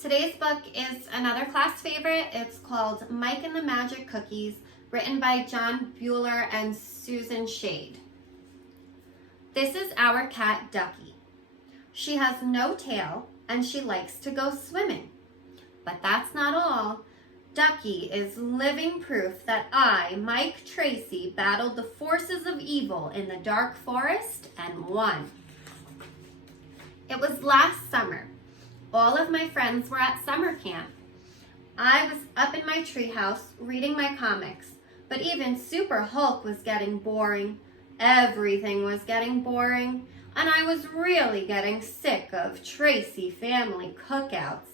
Today's book is another class favorite. It's called Mike and the Magic Cookies, written by John Bueller and Susan Shade. This is our cat, Ducky. She has no tail and she likes to go swimming. But that's not all. Ducky is living proof that I, Mike Tracy, battled the forces of evil in the dark forest and won. It was last summer. All of my friends were at summer camp. I was up in my treehouse reading my comics, but even Super Hulk was getting boring. Everything was getting boring, and I was really getting sick of Tracy family cookouts.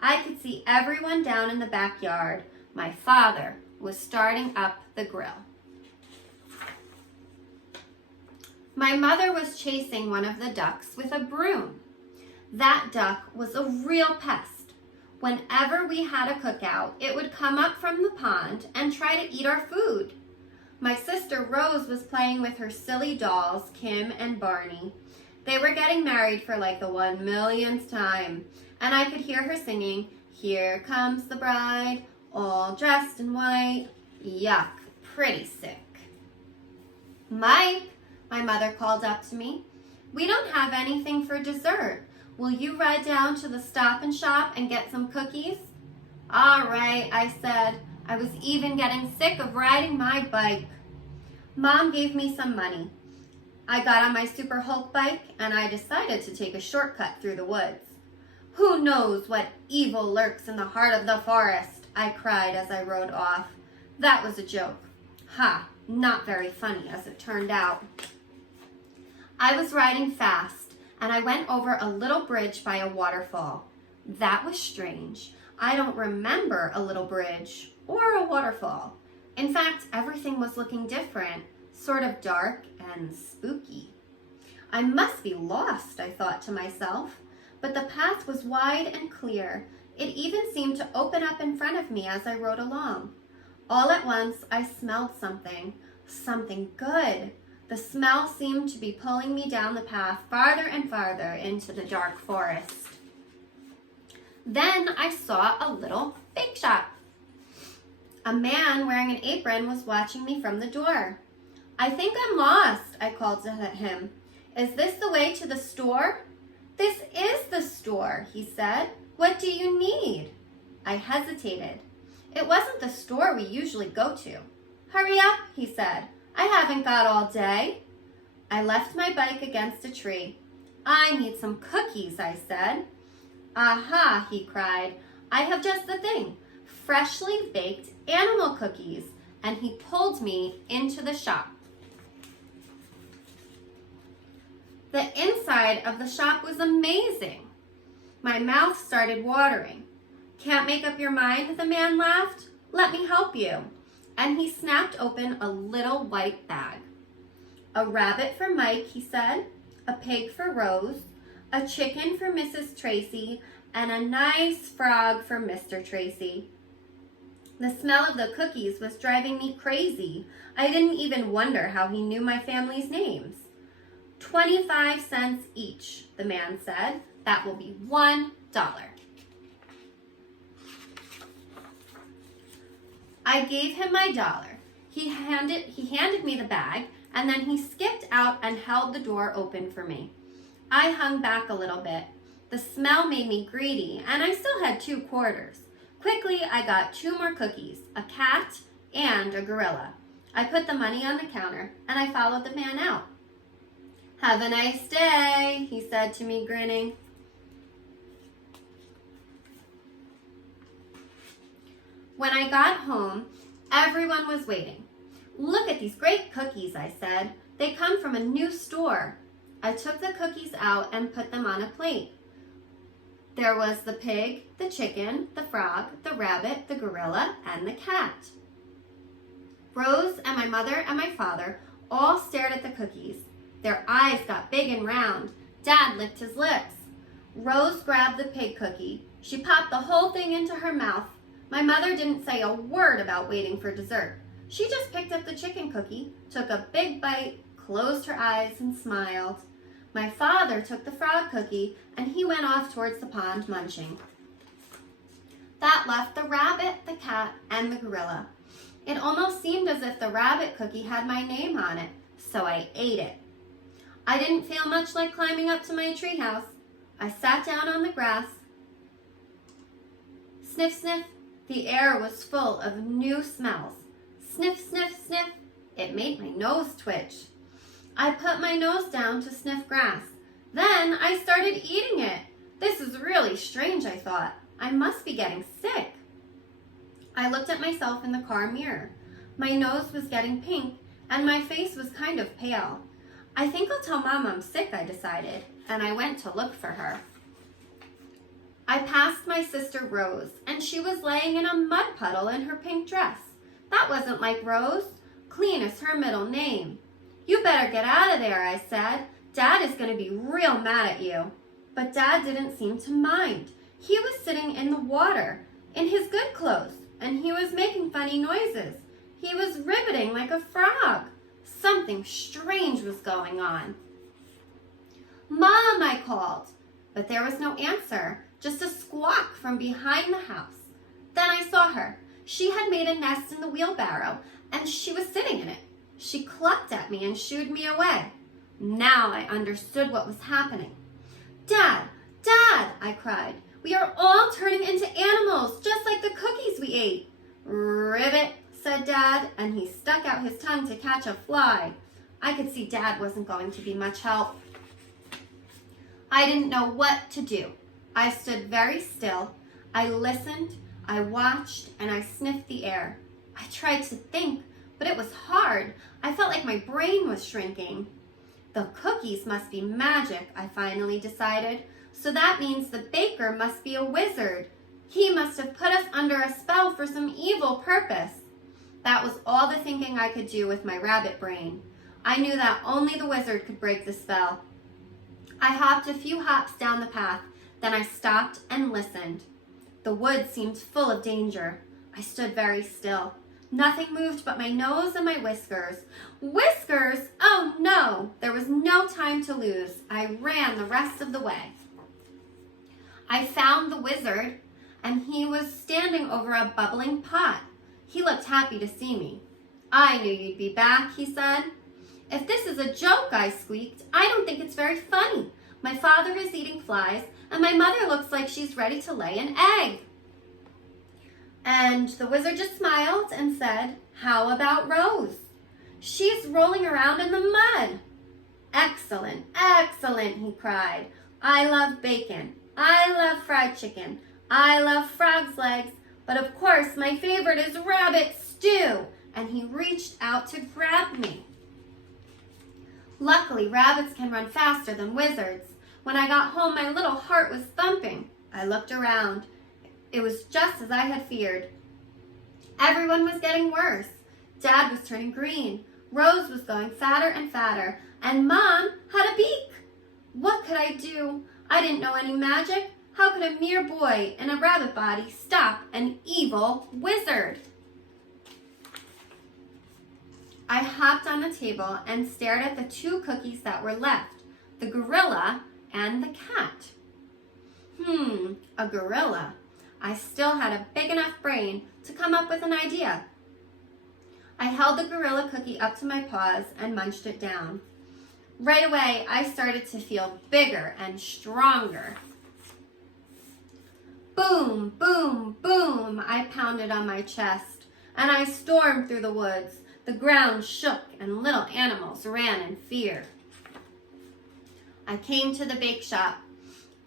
I could see everyone down in the backyard. My father was starting up the grill. My mother was chasing one of the ducks with a broom. That duck was a real pest. Whenever we had a cookout, it would come up from the pond and try to eat our food. My sister Rose was playing with her silly dolls, Kim and Barney. They were getting married for like the 1,000,000th time, and I could hear her singing, "Here comes the bride, all dressed in white." Yuck, pretty sick. "Mike," my mother called up to me, "we don't have anything for dessert. Will you ride down to the Stop and Shop and get some cookies?" "All right," I said. I was even getting sick of riding my bike. Mom gave me some money. I got on my Super Hulk bike and I decided to take a shortcut through the woods. "Who knows what evil lurks in the heart of the forest?" I cried as I rode off. That was a joke. Ha, not very funny as it turned out. I was riding fast, and I went over a little bridge by a waterfall. That was strange. I don't remember a little bridge or a waterfall. In fact, everything was looking different, sort of dark and spooky. I must be lost, I thought to myself, but the path was wide and clear. It even seemed to open up in front of me as I rode along. All at once, I smelled something good. The smell seemed to be pulling me down the path farther and farther into the dark forest. Then I saw a little bake shop. A man wearing an apron was watching me from the door. "I think I'm lost," I called to him. "Is this the way to the store?" "This is the store," he said. "What do you need?" I hesitated. It wasn't the store we usually go to. "Hurry up," he said. "I haven't got all day." I left my bike against a tree. "I need some cookies," I said. "Aha," he cried. "I have just the thing, freshly baked animal cookies." And he pulled me into the shop. The inside of the shop was amazing. My mouth started watering. "Can't make up your mind?" the man laughed. "Let me help you." And he snapped open a little white bag. "A rabbit for Mike," he said, "a pig for Rose, a chicken for Mrs. Tracy, and a nice frog for Mr. Tracy." The smell of the cookies was driving me crazy. I didn't even wonder how he knew my family's names. 25 cents each, the man said. "That will be $1. I gave him my dollar. He handed me the bag, and then he skipped out and held the door open for me. I hung back a little bit. The smell made me greedy, and I still had 2 quarters. Quickly, I got 2 more cookies, a cat and a gorilla. I put the money on the counter, and I followed the man out. "Have a nice day," he said to me, grinning. When I got home, everyone was waiting. "Look at these great cookies," I said. "They come from a new store." I took the cookies out and put them on a plate. There was the pig, the chicken, the frog, the rabbit, the gorilla, and the cat. Rose and my mother and my father all stared at the cookies. Their eyes got big and round. Dad licked his lips. Rose grabbed the pig cookie. She popped the whole thing into her mouth. My mother didn't say a word about waiting for dessert. She just picked up the chicken cookie, took a big bite, closed her eyes, and smiled. My father took the frog cookie, and he went off towards the pond munching. That left the rabbit, the cat, and the gorilla. It almost seemed as if the rabbit cookie had my name on it, so I ate it. I didn't feel much like climbing up to my treehouse. I sat down on the grass. Sniff, sniff, the air was full of new smells. Sniff, sniff, sniff, it made my nose twitch. I put my nose down to sniff grass. Then I started eating it. This is really strange, I thought. I must be getting sick. I looked at myself in the car mirror. My nose was getting pink and my face was kind of pale. I think I'll tell Mom I'm sick, I decided, and I went to look for her. I passed my sister Rose, and she was laying in a mud puddle in her pink dress. That wasn't like Rose. Clean is her middle name. You better get out of there, I said. Dad is going to be real mad at you. But Dad didn't seem to mind. He was sitting in the water, in his good clothes, and he was making funny noises. He was ribbiting like a frog. Something strange was going on. Mom, I called, but there was no answer, just a squawk from behind the house. Then I saw her. She had made a nest in the wheelbarrow, and she was sitting in it. She clucked at me and shooed me away. Now I understood what was happening. Dad, Dad, I cried. We are all turning into animals, just like the cookies we ate. Ribbit, said Dad, and he stuck out his tongue to catch a fly. I could see Dad wasn't going to be much help. I didn't know what to do. I stood very still. I listened, I watched, and I sniffed the air. I tried to think, but it was hard. I felt like my brain was shrinking. The cookies must be magic, I finally decided. So that means the baker must be a wizard. He must have put us under a spell for some evil purpose. That was all the thinking I could do with my rabbit brain. I knew that only the wizard could break the spell. I hopped a few hops down the path, then I stopped and listened. The woods seemed full of danger. I stood very still. Nothing moved but my nose and my whiskers. Whiskers? Oh no! There was no time to lose. I ran the rest of the way. I found the wizard, and he was standing over a bubbling pot. He looked happy to see me. I knew you'd be back, he said. If this is a joke, I squeaked, I don't think it's very funny. My father is eating flies, and my mother looks like she's ready to lay an egg. And the wizard just smiled and said, how about Rose? She's rolling around in the mud. Excellent, excellent, he cried. I love bacon. I love fried chicken. I love frog's legs. But of course, my favorite is rabbit stew. And he reached out to grab me. Luckily, rabbits can run faster than wizards. When I got home, my little heart was thumping. I looked around. It was just as I had feared. Everyone was getting worse. Dad was turning green. Rose was going fatter and fatter. And Mom had a beak. What could I do? I didn't know any magic. How could a mere boy in a rabbit body stop an evil wizard? I hopped on the table and stared at the two cookies that were left, the gorilla and the cat. A gorilla. I still had a big enough brain to come up with an idea. I held the gorilla cookie up to my paws and munched it down. Right away, I started to feel bigger and stronger. Boom, boom, boom, I pounded on my chest, and I stormed through the woods. The ground shook and little animals ran in fear. I came to the bake shop.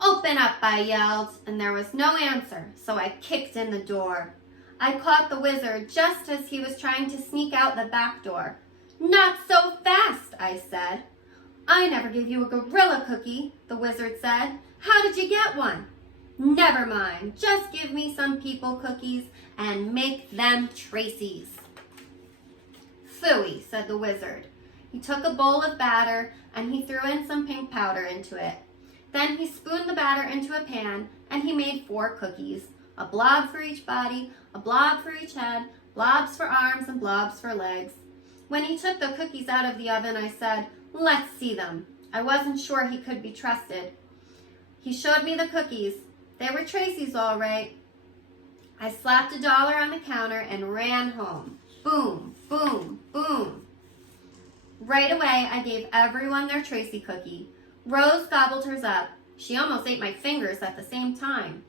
Open up, I yelled, and there was no answer, so I kicked in the door. I caught the wizard just as he was trying to sneak out the back door. Not so fast, I said. I never gave you a gorilla cookie, the wizard said. How did you get one? Never mind, just give me some people cookies and make them Tracy's. Phooey, said the wizard. He took a bowl of batter and he threw in some pink powder into it. Then he spooned the batter into a pan and he made 4 cookies, a blob for each body, a blob for each head, blobs for arms and blobs for legs. When he took the cookies out of the oven, I said, let's see them. I wasn't sure he could be trusted. He showed me the cookies. They were Tracy's all right. I slapped $1 on the counter and ran home. Boom, boom, boom. Right away, I gave everyone their Tracy cookie. Rose gobbled hers up. She almost ate my fingers at the same time.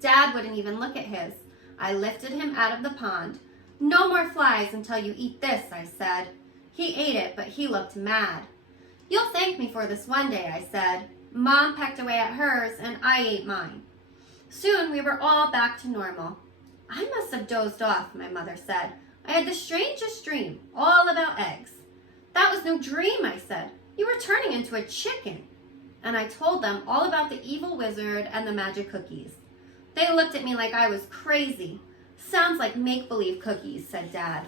Dad wouldn't even look at his. I lifted him out of the pond. No more flies until you eat this, I said. He ate it, but he looked mad. You'll thank me for this one day, I said. Mom pecked away at hers, and I ate mine. Soon we were all back to normal. I must have dozed off, my mother said. I had the strangest dream, all about eggs. That was no dream, I said. You were turning into a chicken. And I told them all about the evil wizard and the magic cookies. They looked at me like I was crazy. Sounds like make-believe cookies, said Dad.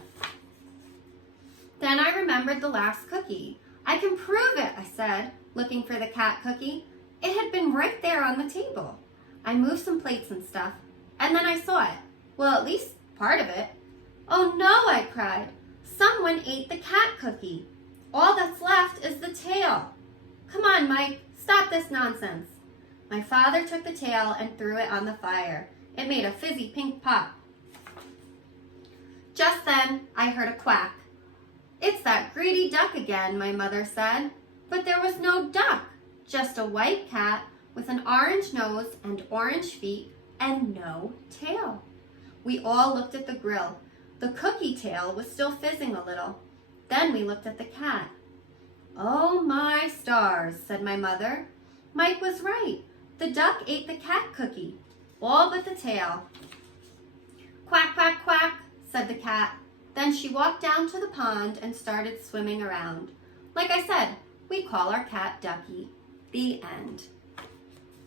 Then I remembered the last cookie. I can prove it, I said, looking for the cat cookie. It had been right there on the table. I moved some plates and stuff, and then I saw it. Well, at least part of it. Oh no, I cried. Someone ate the cat cookie. All that's left is the tail. Come on, Mike, stop this nonsense. My father took the tail and threw it on the fire. It made a fizzy pink pop. Just then, I heard a quack. It's that greedy duck again, my mother said. But there was no duck, just a white cat with an orange nose and orange feet and no tail. We all looked at the grill. The cookie tail was still fizzing a little. Then we looked at the cat. Oh my stars, said my mother. Mike was right. The duck ate the cat cookie, all but the tail. Quack, quack, quack, said the cat. Then she walked down to the pond and started swimming around. Like I said, we call our cat Ducky. The end.